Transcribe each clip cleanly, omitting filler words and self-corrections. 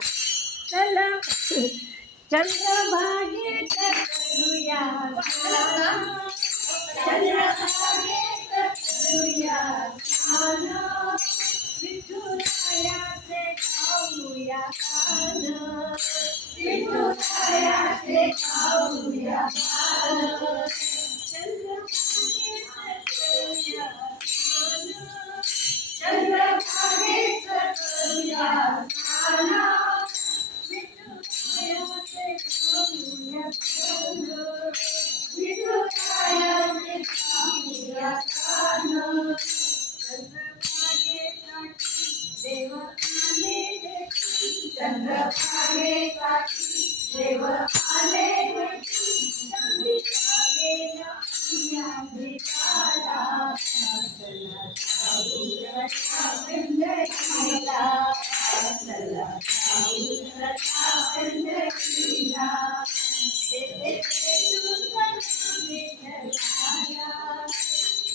चला चंद्रभागेत करूया स्नान, चंद्रभागेत करूया स्नान, विठुरायाचे खाऊया पान, विठुरायाचे खाऊया पान, चंद्रभागेत करूया स्नान, चंद्रभागेत करूया स्नान, विठुरायाचे खाऊया पान, विठुरायाचे खाऊया पान, चंद्रभागेसाठी देव आले भेटी, चंद्रभागेसाठी देव आले भेटी, चांदीच्या गेल्या उद्या भेटायला, चला जाऊया पंढरीला, चला जाऊया पंढरीला, तेथे भेटू सदा विठ्ठलाला,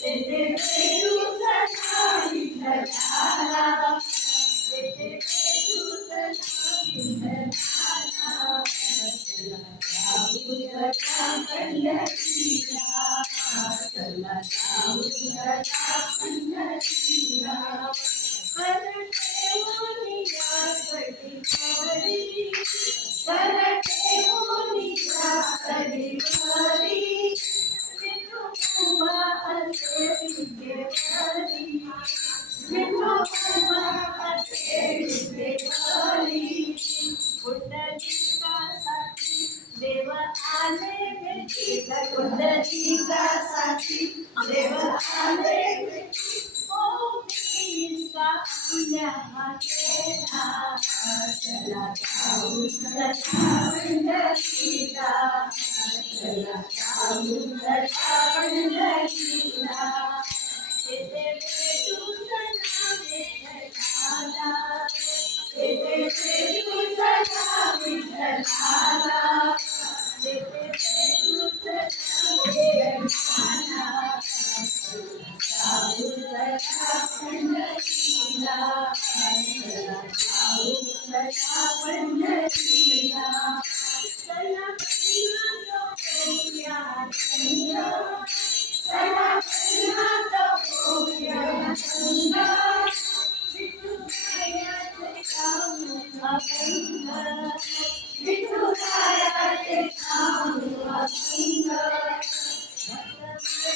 तेथे भेटू सदा विठ्ठलाला, तेथे भेटू सदा विठ्ठलाला, चला जाऊया पंढरीला, चला जाऊया पंढरीला, करते मुनिया कधीवारी, करते मुनिया कधीवारी, विठोबा असे विद्येवारी, विठोबा असे विद्येवारी, पुंडलिकासाठी देव आले भेटी, पुंडलिकासाठी देव आले भेटी, ओ भिंका उद्या केला, चला जाऊया पंढरीला, चला जाऊया पंढरीला, तेथे भेटू सदा विठ्ठलाला, तेथे भेटू सदा विठ्ठलाला, तेथे भेटू सदा विठ्ठलाला, जाऊया पंढरीला, चला जाऊया पंढरीला, चला पंढरीला चला पंढरीला होऊया संग, विठुरायाचे खाऊ अभंग, विठुरायाचे खाऊ अभंग,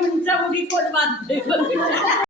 उंच उडी कोण बांधते